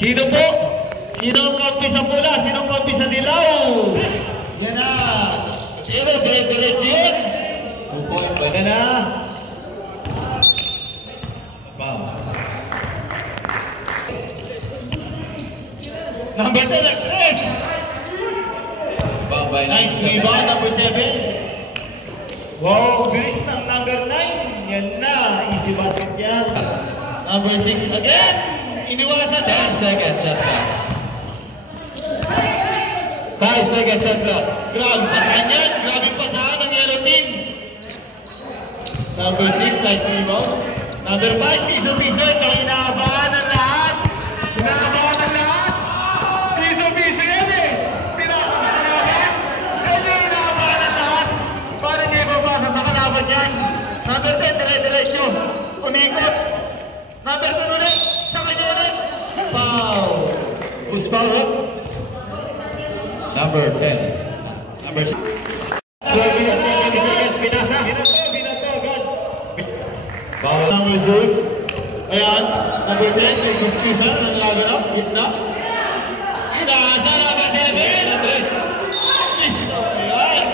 Sino po? Sino ang kampi sa pula? Sino ang kampi sa dilaw? Yan na. Sino? Diretso yun. 2 point ba? Yan na. Number 10, Chris. Nice rebound, number 7. Wow, bilis ng number 9. Yan na, easy basket yan. Number 6 again. Iniwasan 10 seconds shot clock. 5 seconds shot clock. Grabe pasahan yan. Grabe pasahan ng yellow team. Number 6, nice rebound. Number 5, piso-piso. Ito, inaabangan ng lahat. Inaabangan ng lahat. Piso-piso yan eh. Pinakaman ng lahat. Ito, inaabangan ng lahat. Para niya ibabasa sa kalaban yan. Number 10, dire-diretso. Umikot. Number 2 ulit. Sa kanya ulit. Foul. Who's foul up? Number 10. Number 6. So, pinasa. Binato, God. Foul number 6. Ayan. Number 10. May suspisa. Nanglaganap. Gitna. Inaasa number 7. Andres. Ayan.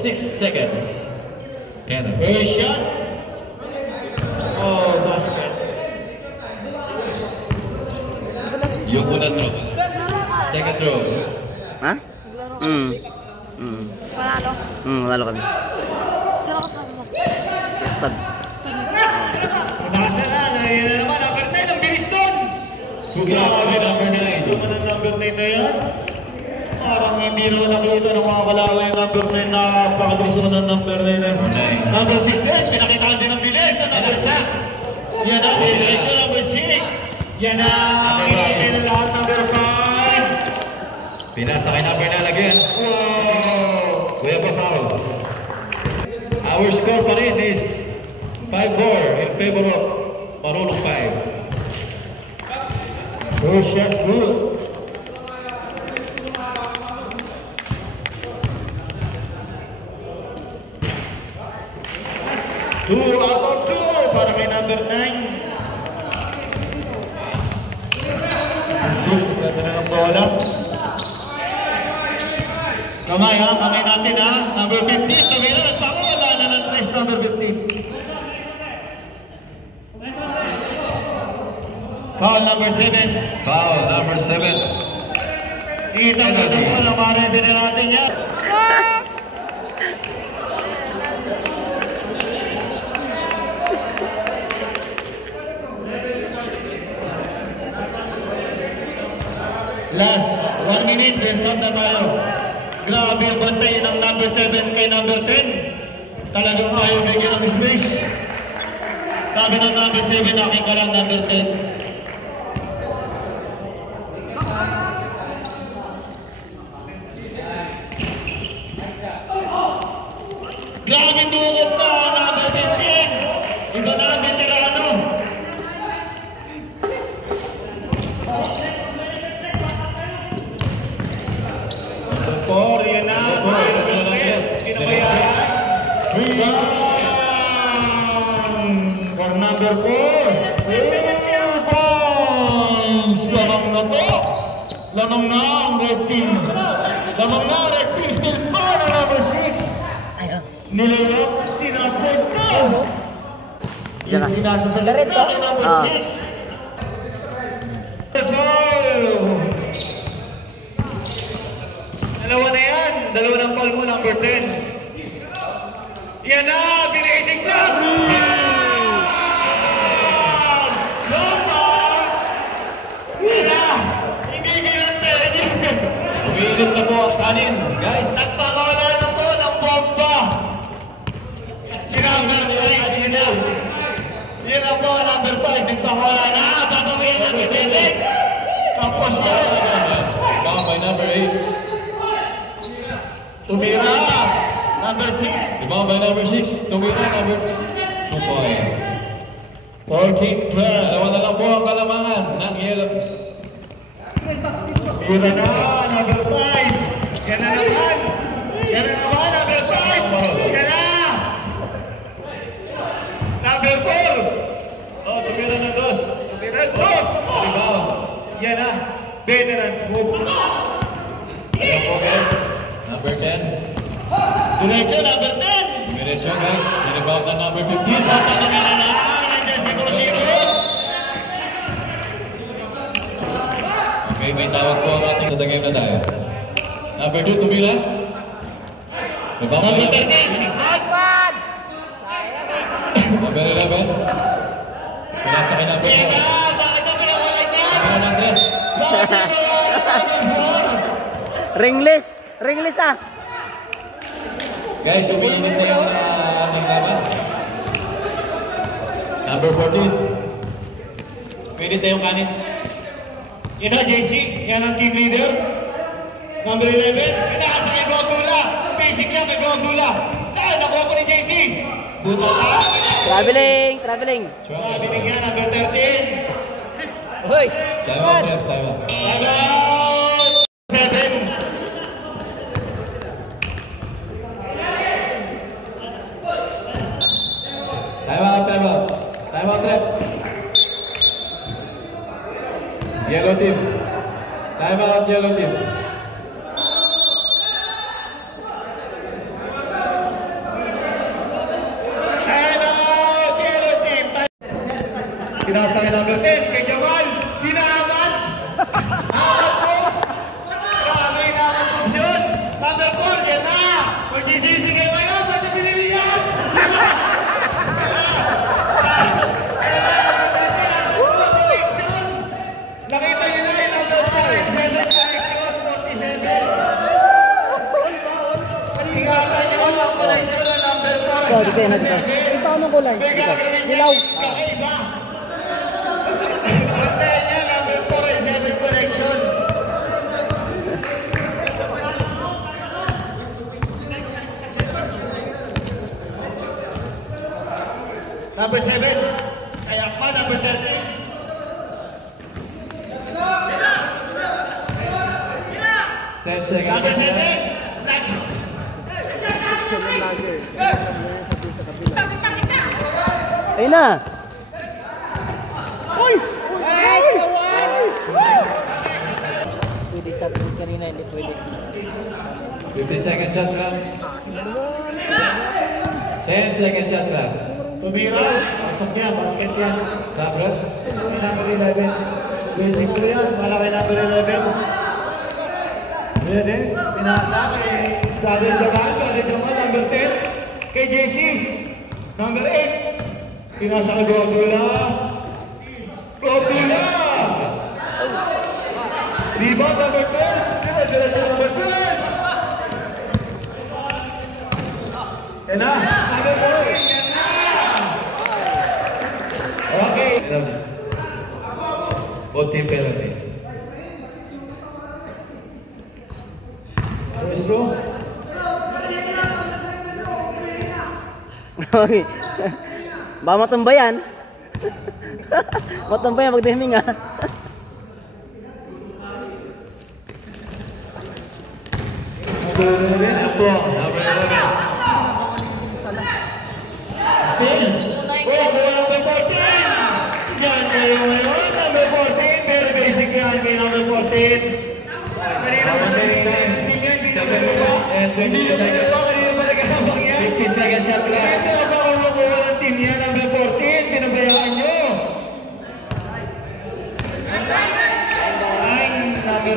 6 seconds. And the first shot. Oh, basket. Yung unang throw. Second throw. Ha? Manalo? Manalo kami. Sino kasama mo? Si Astad. Nasa na, nangyayari na naman. Number 10, ang bilis doon. Grabe, number 9. Yung mga number 9 na yan. Parang hindi naman nakita ng mga kalawin yung number 9 na pakadruso ng number 9 na yun. Number 6, pinakitaan din ang bilis. Number 6. Yan ang bilis. Number 6. Yan ang ilagay ng lahat. Number 5. Pinasa kay number 9 again. Wow! We have a foul. Our score pa rin is 5-4 in favor of Marulong 5. Good shot, good. Two out of 2 para kay number 9. Ganda na ng bola. Kamay ha, kamay natin ha. Number 15, sabi na, nagpakawala na ng tres number 15. Foul number 7. Foul number 7. Kita natin po na ma-ready na natin yan. Last 1 minute, then stop na tayo. Grabe ang bantay ng number 7 kay number 10. Talagang ayaw bigyan ng space. Sabi ng number 7, aking ka lang number 10. Grabe tukot pa ang number 15. Iba na ang veterano. Yan na. Pinabayaan. For number 4. 4 points. Lamang na to. Lamang na ang red team. Lamang na ang red team. Still pa na number 6. Nilayap. Tinapod na. Diyan ka. Sinasasalit na ang number 6. Dalawa na yan. Dalawa ng foul mo, number 10. Yan na! Binasing na! No foul! Yan na! Hindi ginante! Umiinit na po ang kanin. Guys, nagpakawala na po ng bomba. Si number 5, yun na. Yan na po, number 5. Nagpakawala na. Papawin na number 7. Tapos na. Foul by number 8. Tumira! Number 6. Rebound by number 6. Tumira number 2 point. 14-12. Dalawa na lang po ang kalamangan ng yellow. Tumira na! Number 5. Yan na naman! Yan na naman! Number 5! Yan na! Number 4! Oh, tumira na dos. Tumira 2! Rebound. Veterans move. Number 10. Diretso, number 10. Diretso guys. Rebound na number 15. Okay, may tawag po ang ating sa game na tayo. Number 2, tumira. Rebound na Number number 13. Number 11. Pinasa kay number 4. Number Andres. Ringless! Ringless ah! Guys, umiinit na yung ating laban. Number 14. Umiinit na yung kanin. Yan na, JC. Yan ang team leader. Number 11. Pinakasa kay Gogula. Basic lang kay Gogula. Nakuha ko ni JC. Buto ka. Traveling! Traveling! Binigyan, number 13. Hoy! Time out, ref. Time out. Time out. 7. Time out, time out. Time out, ref. Yellow team. Time out, yellow team. Pinasa kay number 10, kay Jamal. Dinaman. Amat po. Grabe inaman po yun. Number 4, yan na. Magsisisi kayo ngayon. Pati pinili yan. Nakita nyo na yung number 47 connection, 47. Ingatan nyo ang connection ng number 4. Ikaw, dito yan, dito. Ikaw ng kulay. Dilaw. Kakaiba. Antayin niya, number 47 connection. Number 7. Kaya pa, number 13. 10 seconds. Number 7. Ayun na! Pwede sa atin kanina, hindi pwede. 50 seconds shot clock. 10 seconds shot clock. Tumira. Pasok niya, basket yan. Sabra. Number 11. Basic to yan. Wala kay number 11. Redes, pinasa kay Brother Jamal. Brother Jamal, number 10. Kay JC. Number 8. Pinasa kay Gogula. Gogula! Rebound, number 12. Diretso, number 12. Yan na. Number 14. Yan na. Okay. Both team penalty. First row. Baka matumbayan. Matumbayan magdihiming ah. Number 11. Ako. Number 11. Spin. Wait, number 14. Yan kayo ngayon. Number 14. Very basic yan kay number 14. Kanina pa nag-tingnan. Hindi nyo nagawa. Kanina pa nagkakabang yan. 15 seconds shot lang. Ito ang baka makuha ng team yan. Number 14. Pinabayaan nyo. Ay, number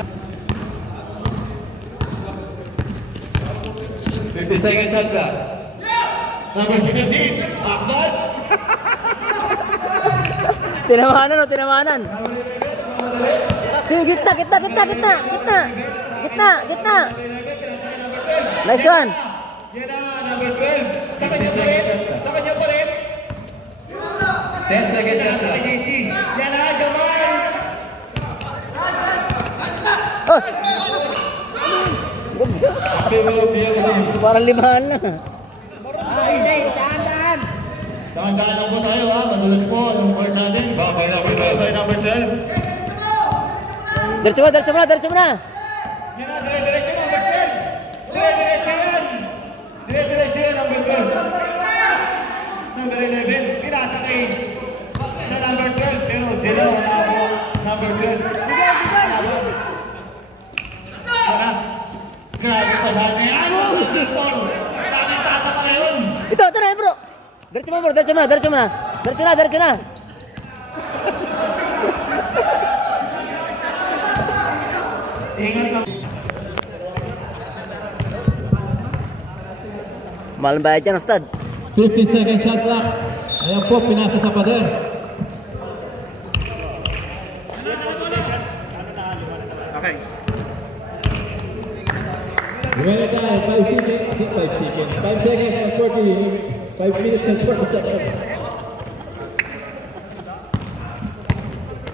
50 seconds shot clock. number 17. Akbad. Tinamanan o, tinamanan. Sige, gitna, gitna, gitna, gitna, gitna. Gitna, gitna. Nice one. Yan na, number 12. Sa kanya pa rin. Sa kanya pa rin. 10 seconds shot Sa clock. JC. Yan na, Jamal. Oh, Favor of the other team. parang limahan na. Tandaan lang po tayo ha. Madulas po yung board natin. Baka by number 12. By number 12. Diretso mo, diretso mo na, diretso mo na. Yan na, dire-diretso number 12. Dire-diretso yan. Dire-diretso yan, number 12. Number 11. Pinasa kay sa number 12. Pero dilaw na ako. Number 12. Grabe pa sana yan. Grabe tata pa yun. Ito na bro. Diretso mo bro, diretso mo na. Diretso na. Ingat ka. Mahal bayad yan, Ustad. 15 second shot clock. Ayan po, pinasa sa pader. Okay. Remaining time, 5 seconds and 5 minutes and 40 seconds.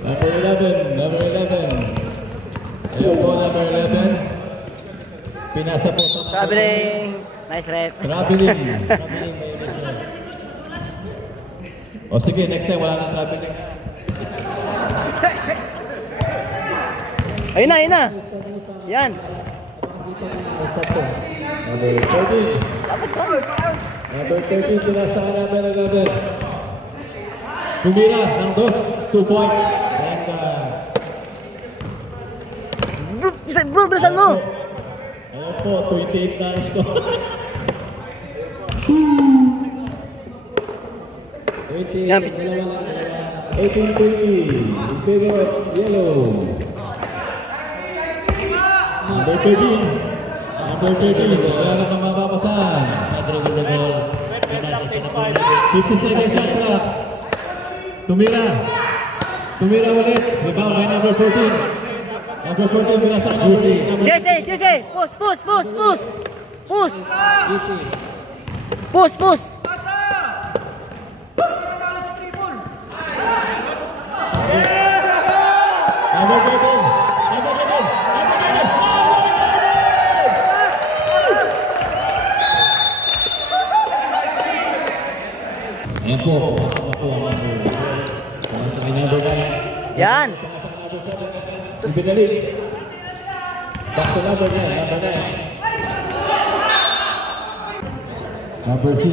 Number 11. Ayan po, number 11. Pinasa po sa Traveling. Nice rep. traveling. O sige, next time wala nang traveling. Ayun na. Yan. Number 13. Number 13, pinasa ka number 11. Tumira ng 2 points. And Bro, bilisan mo. ayun po, 28 na ang score. 18, Yan, 18-20 in favor of yellow. Number 13, wala na kang mapapasan. 50 seconds shot clock. Tumira ulit. Rebound by number 14. Number 14, binasa ang number 8. Jesse, push. Number 13. Ayan po. Sa number 9. Yan. Ibinalik. Back to number 9. Number 6.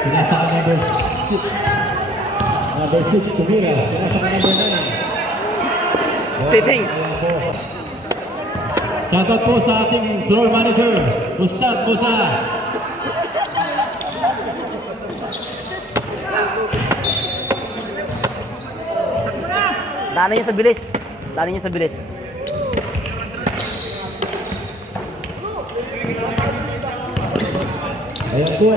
Pinasa ka number 6. Number 6, Tumira. Pinasa ka number 9. Stepping. Shoutout po sa ating floor manager, Ustad Musa. Dali niyo sa bilis. Ayan po.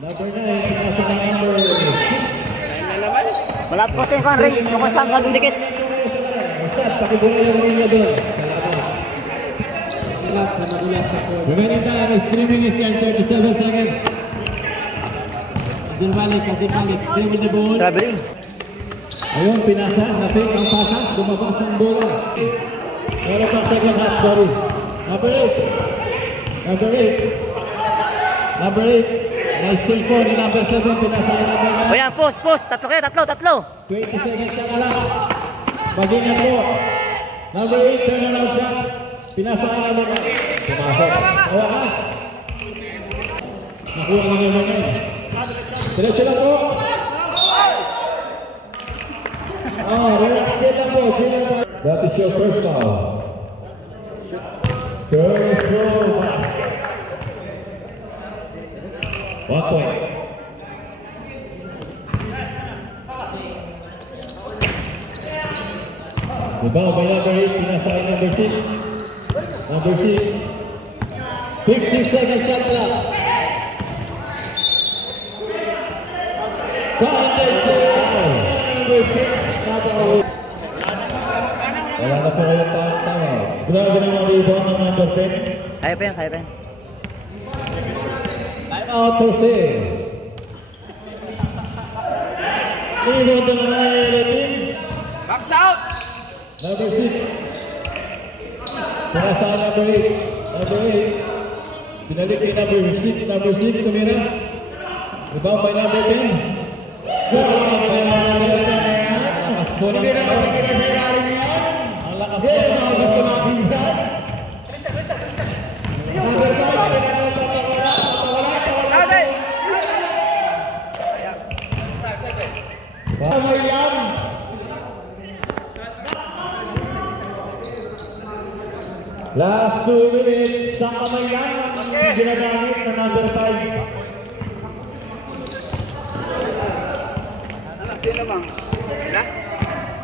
Number 9, pinasa ka number 6. Malapit ko sa yung ring. Yung kung saan kagong dikit. Ustad, pakibula yung ring doon. Remaining time is 3 minutes and 37 seconds. Balik, 3 with the ball. Traveling. Ayun, pinasa, napik ang pasa, lumabas ang bola. Meron pang second half, sorry. Number 8. Nice kill po ni number 7, pinasa ang number 9. O yan, post. Tatlo. 20 seconds na lang. Pag-ingat po. Number 8, turnaround shot. Pinasa ang number 9. Pumasok. Awakas. Nakuha ang number 9. Diretso lang po. Relax lang po. That is your first foul. First foul. 1 point. Rebound by number 8, pinasa ay number 6. Number 6. 50 seconds shot clock. Wala na po kayong tama. Grabe naman rebound ng number 10. Kaya pa yan. Time out for sale. Rebound na naman yung team. Box out! Number 6. Pinasa number 8. Pinalik ni number 6. Tumira. Rebound by number 10. Rebound by number 10. Lakas po ng ang lakas po ng Last 2 minutes. Sa kamay lang ang ginagamit na number 5.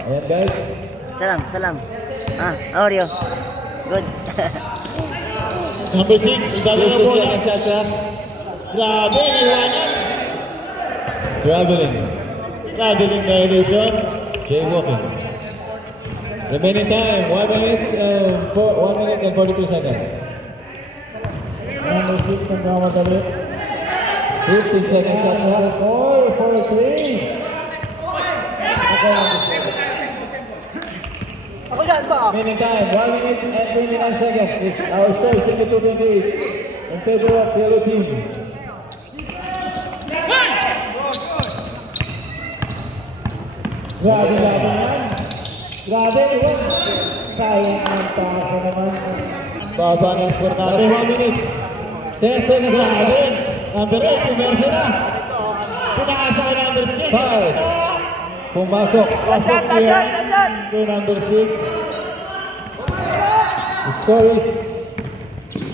Ayan guys. Salam. Oreo. Good. Number 6, idalo na bola. Grabe, iwanan. Traveling violation. Jaywalking. Remaining time, 1 minute and 42 seconds. Number 6 ang kamadali. 15 seconds at 4 for 3. Remaining time, 1 minute and 29 seconds. Our score is 22-28 in favor of the other team. Grabe laban. Grabe yun. Sayang ang pasa naman. Baba ng score natin. 1 minute. 10 seconds grabe. Number 8, pumersa na. Pinakasa ka number 6. 5. Pumasok. Pasok niya. To number 6. The score is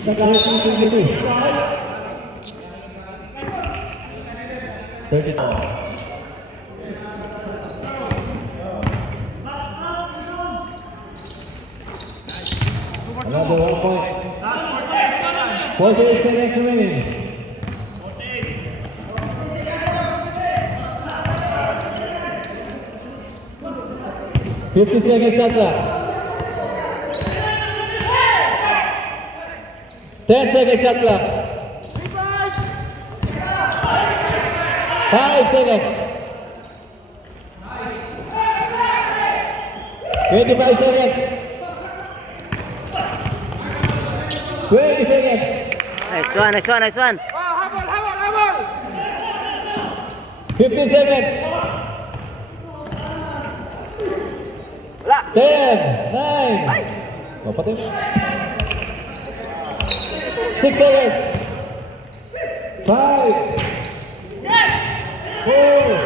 22-22. 32. Another 1 point. 48 seconds remaining. $50 shot clock. 10 seconds shot clock. 5 seconds. 25 seconds. 20 seconds. Nice one. 15 seconds. 10, 9. Kapatid. 6 seconds. 5, 4.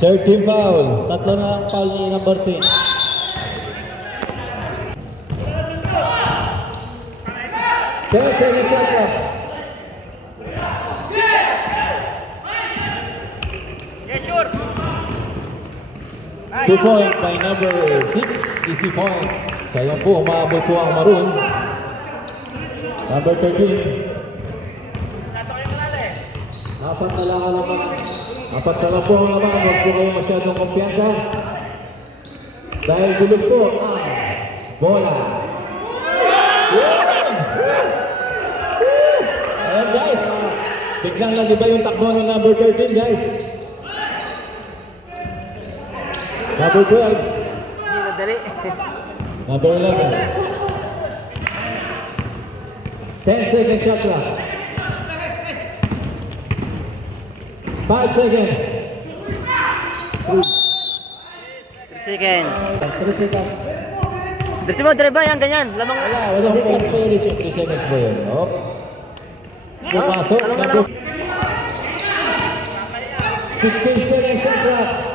13 foul. Tatlo na ang foul ni number 10. 10 seconds left. 2 points by number 6, easy points. Kaya po, umabot po ang maroon. Number 13. Apat na lang ang laman. Apat na lang po ang laman. Huwag po kayo masyadong kumpiyansa. Dahil gulog po ang bola. Ayan guys. Biglang nag-iba yung takbo ng number 13 guys. Number 12. Number 11. 10 seconds shot clock. 5 seconds. 3 seconds. 3 seconds. Diretso mo, drive yan, ganyan. Lamang. Walang 3 seconds po yun. Pumasok. 15 seconds shot clock.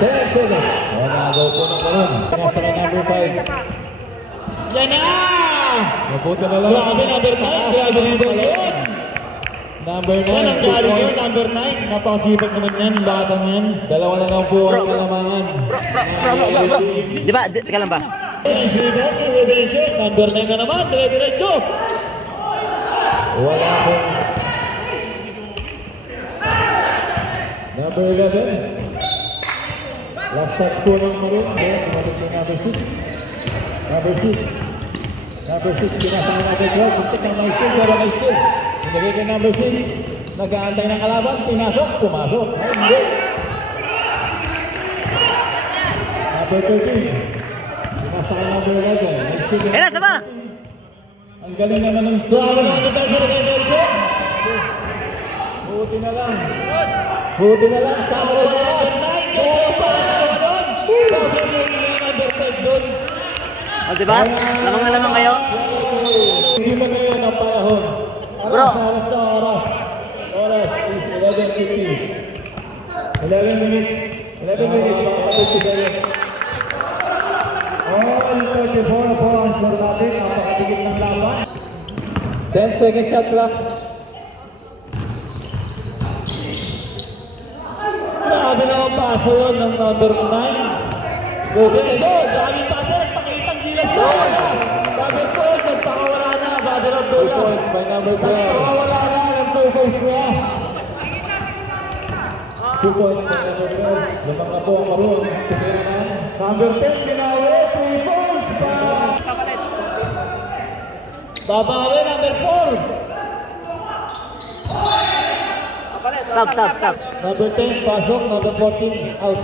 10 seconds. Nagaw po ng karoon. Nasa na number 5. Yan na! Mabuti na lang. Grabe, number 9. Grabe number 9. Number 9. Yan ang galing yun, number 9. Napakasipag naman yan, batang yan. Dalawa na lang po ang kalamangan. Di ba? Teka lang ba? Number 9 na naman, dire-diretso. Wala po. Number 11. Last touch po ng maroon. Kumabit po number 6. Number 6. Number 6, pinasama number 12. Puntik ng may steal, pero may steal. Pinagay kay number 6. Nag-aantay ng kalaban. Pinasok, pumasok. Ay, hindi. Number 13. Pinasa kay number 11. May steal. Eh, nasa ba? Ang galing naman ng steal. Buti na lang. Buti na lang. Sama ko na lang. O, diba? Lamang na lamang kayo. Hindi man ngayon ang panahon. Bro. Oras na oras. Oras is 11:50. 11:50 10-second shot clock. Grabe naman paso yun ng number 9. Good. Daming paso. Pakitang gilas na. Number 4. Nagpakawala na. Battle of 2 points by number 12. Nagpakawala na ng 2 points niya. 2 points by number 12. Lamang na po ang karoon. Number 10. Ginawa. 3 points. Babawi number 4. Sub. Number 10, pasok. Number 14, out.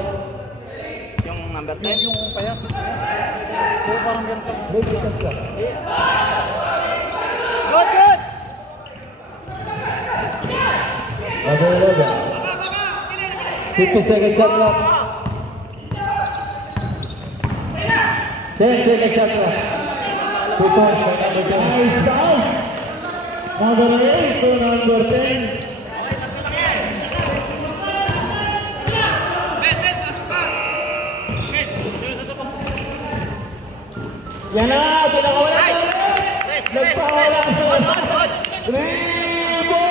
Yung number 10? Yung pa yan. Parang ganito. Good! Number 11. 50-second shot clock. 10-second shot clock. 2 points by number 10. Nice down. Number 8 to number 10. Yan na, pinakawala na ulit! Nagpakawala na ulit! Ribo!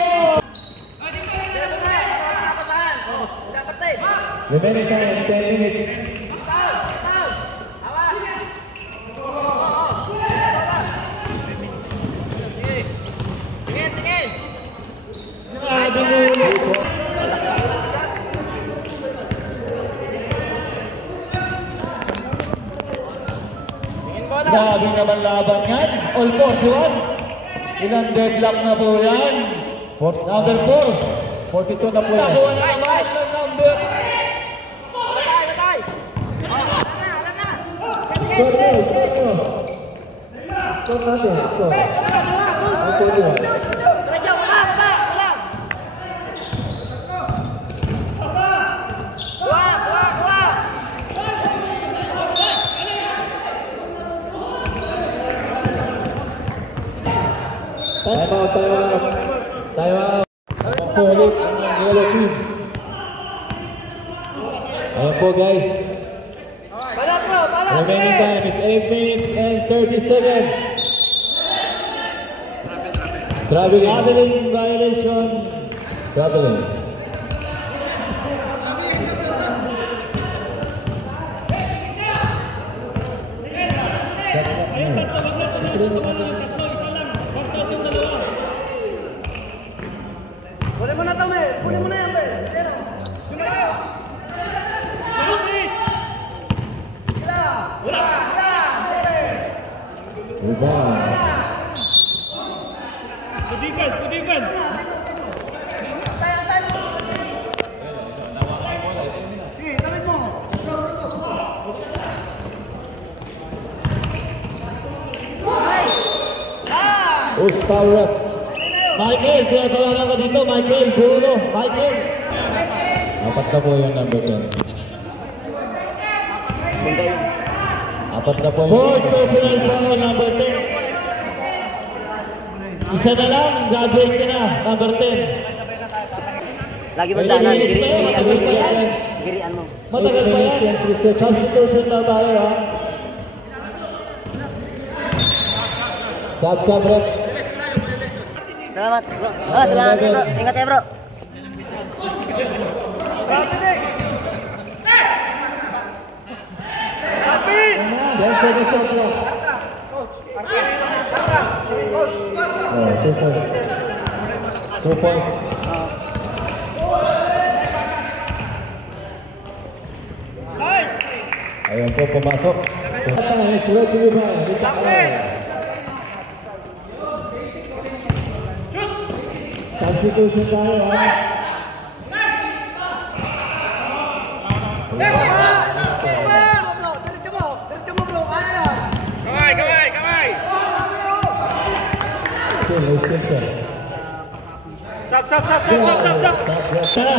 Remaining time, 10 minutes. Tingin! Grabe mo ulit! Grabe naman laban yan. All 41. Ilang deadlock na po yan. Number 4. 42 na po yan. Nakuha na naman ng number. Batay! Alam na! Score natin. Score. Ang tuloy. Wala! Kuha! Time out. Ulit ang yellow team. Ayan po guys. Balat! Remaining time is 8 minutes and 30 seconds. Traveling violation. Traveling. Kunin mo na ito, Mel! Kunin mo na yan, Mel! Good defense! Who's power up? Michael, sinasalanan ka dito. Michael, Bruno. Michael. Apat na po yung number 10. Apat na po yung fourth personal foul, number 10. Isa na lang, graduate ka na, number 10. Lagi berdanan, girian mo. Matagal pa yan. Substitution na tayo ha. Sab, rep. Selamat. Selamat bro. Ingat ya bro. Dan second shot clock. Oh, 2 points. 2 points. Ayan po, pumasok. Substitution tayo ha. Kamay! Sap! Tara,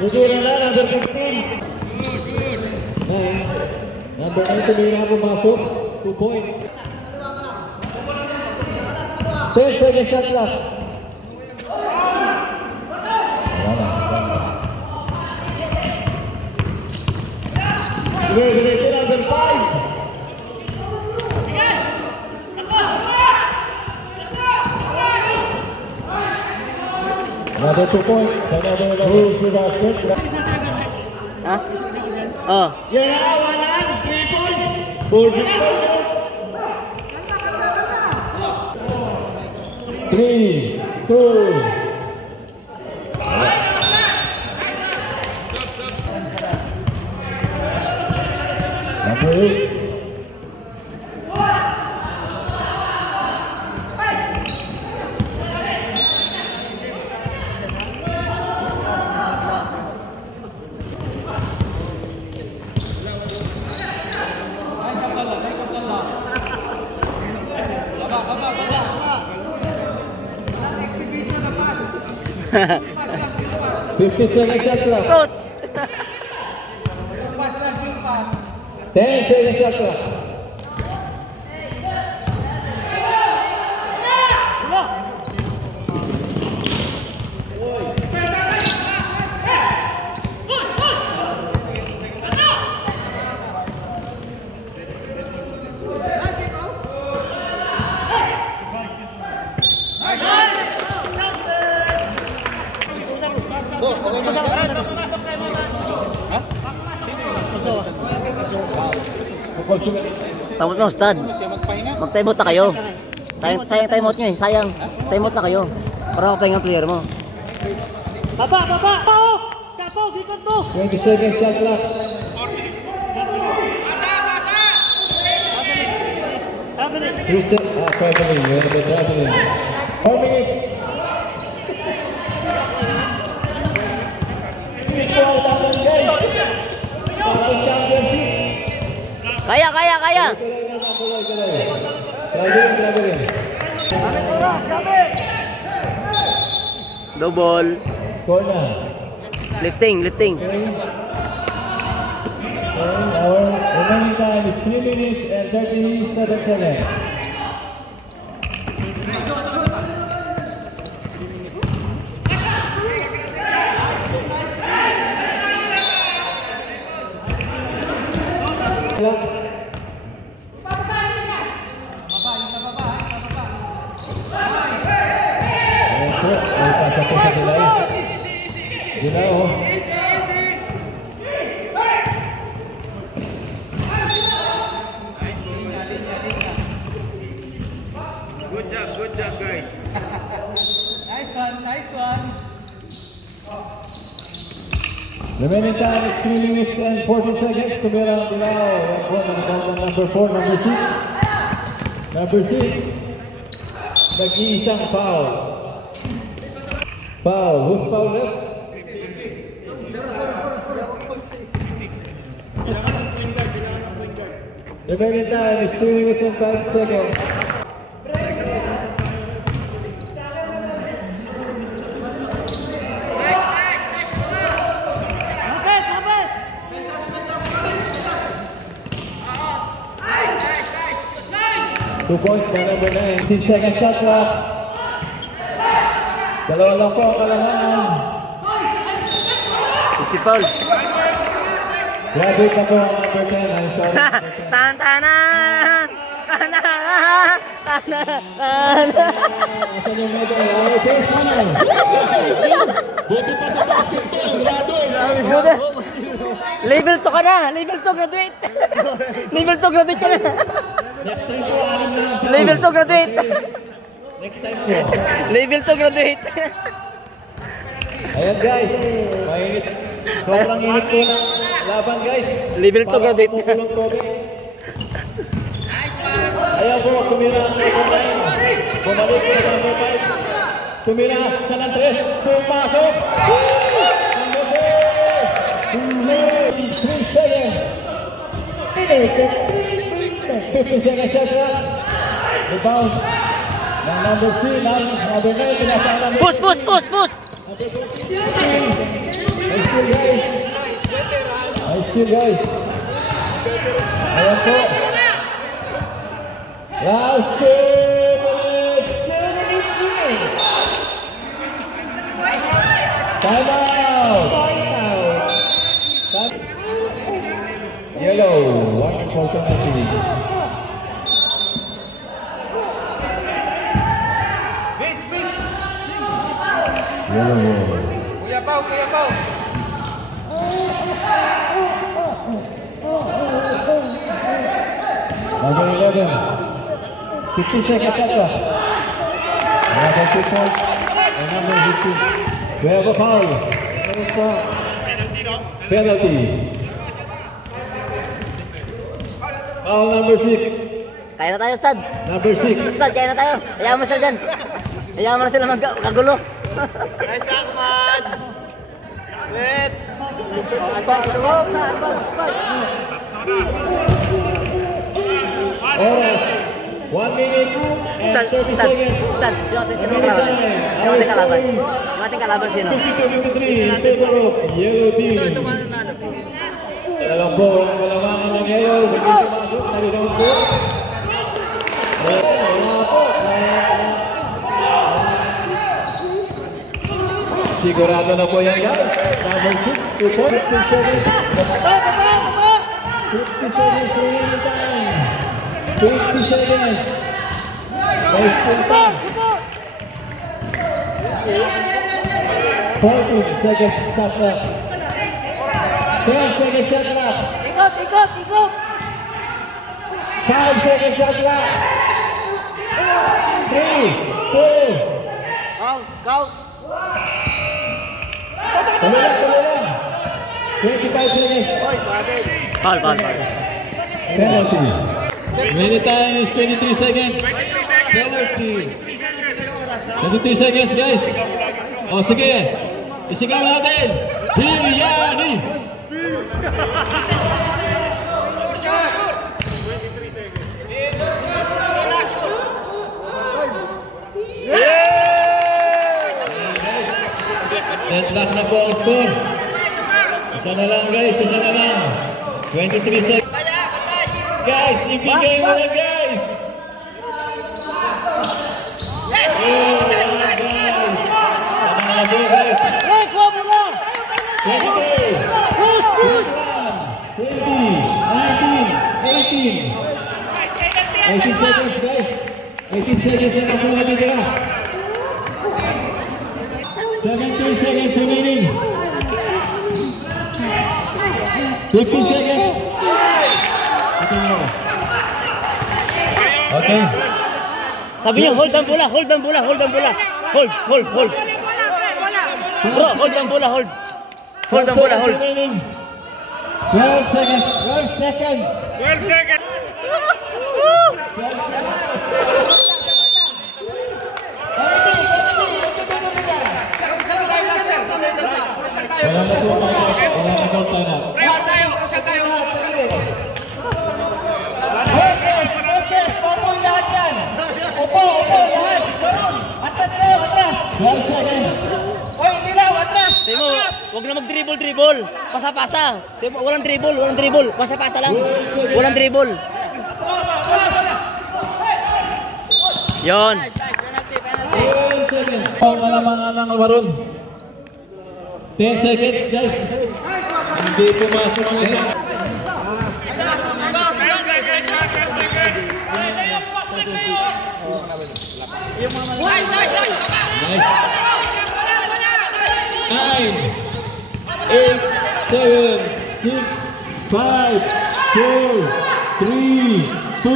tutira na, number 15. Number 9 tumira pumasok, 2 points. 10 second shot clock. Sige, number 5. Another 2 points. Another who's the basket. Ha? Oh. Yeah, 3 points. 4 points. 3, 2. Number 8. Coach! 50 seconds shot clock. 10 seconds shot clock. Tamot na, Ustad. Mag-timeout na kayo. Sayang timeout nyo eh. Sayang. Timeout na kayo. Para mapahinga ang player mo. Baba! Oh! Kapo! Dito to! 20 seconds shot clock. Traveling. We have a traveling. 4 minutes. Kaya! Traveling. Double. Score na. Lifting. Our remaining time is 3 minutes and 37 seconds. Good job, guys. Nice one. Remaining time is 3 minutes and 40 seconds. Tumira ang Bilao. Number 4, number 6. Nag-iisang foul. Who's foul left? Remaining time is 2 minutes and 5 seconds. Two points by number 9. 15 second shot clock. Dalawa lang po ang kalamangan. Si Paul. Graduate na po ang number 10. I'm sorry. Tanan! Asan yung medal? Our first winner. Buti pa sa basketball. Graduate. Level 2 ka na! Level 2 graduate! Level 2 graduate ka na! Next time po, alam na lang. Level 2 graduate! Next time po. Level 2 graduate! Ayan guys, mainit. Sobrang init po ng laban guys. Level 2 graduate. Parang tubig. Ayan po, tumira ang number 9. Bumalik po sa number 5. Tumira sa Lantres. Pumasok. Number 4. 3 seconds. 50 seconds shot clock. Rebound. Ng number 3. Number 9. Pinasang number 3. Push! I still guys. Ayan po. Last 2 minutes. 7 Time out. Yellow. One for penalty. Yellow ball. Kuya Pao, Kuya Pao. Number 11. 15 seconds extra. Another 2 points. And number 15. We have a foul. Penalty. Foul number 6. Kaya na tayo, Ustad. Number 6. Ustad, kaya na tayo. Hayaan mo sila dyan. Hayaan mo na sila magkagulo. Nice, Ahmad! Let! Advance, advance. Oras. 1 minute and 30 seconds. Ustad, sino ating kalaban? Yung ating kalaban sino? 52-53 in favor of Yellow Team. Sila lang po ang malamangan ng Yellow. Hindi pumasok. Naligaw po. Sigurado na po yan, guys. Number 6 to 47. 50 seconds remaining time. 50 seconds. Wasting time. 14 seconds shot left. 10 seconds shot left. Ikot! 5 seconds shot left. 3, 2. Count. Tuloy lang. 25 seconds. Foul. Penalty. Remaining time is 23 seconds. Penalty. 23 seconds, guys. O, sige. Isigaw natin. Biryani. Deadlock na po ang score. Isa na lang, guys. 23 seconds. Guys, ibigay mo na, guys. Oh, guys. Panalo, guys. 22. Push. 20. 19. 18 seconds, guys. 18 seconds na po natitira. 17 seconds remaining. 15 seconds. Okay. Sabi niyo, hold ang bola. Hold. Bro, hold ang bola. 12 seconds. 12 seconds! Wala na po timeout. Opo, lahat. Atras kayo, atras. 12 seconds. Hoy, dilaw, atras. Timo, wag na mag-dribble. Pasa-pasa. Timo, walang dribble. Pasa-pasa lang. Walang dribble. Yon. 10 seconds. Ang alamangan ng Waron. 10 seconds, guys. Hindi pumasok ang isa. Nice. 9, 8, 7, 6, 5, 4, 3, 2,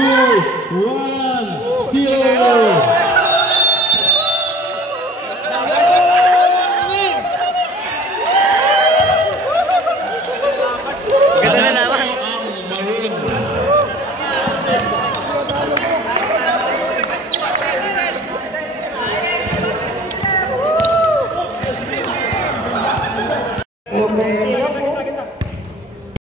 1, 0.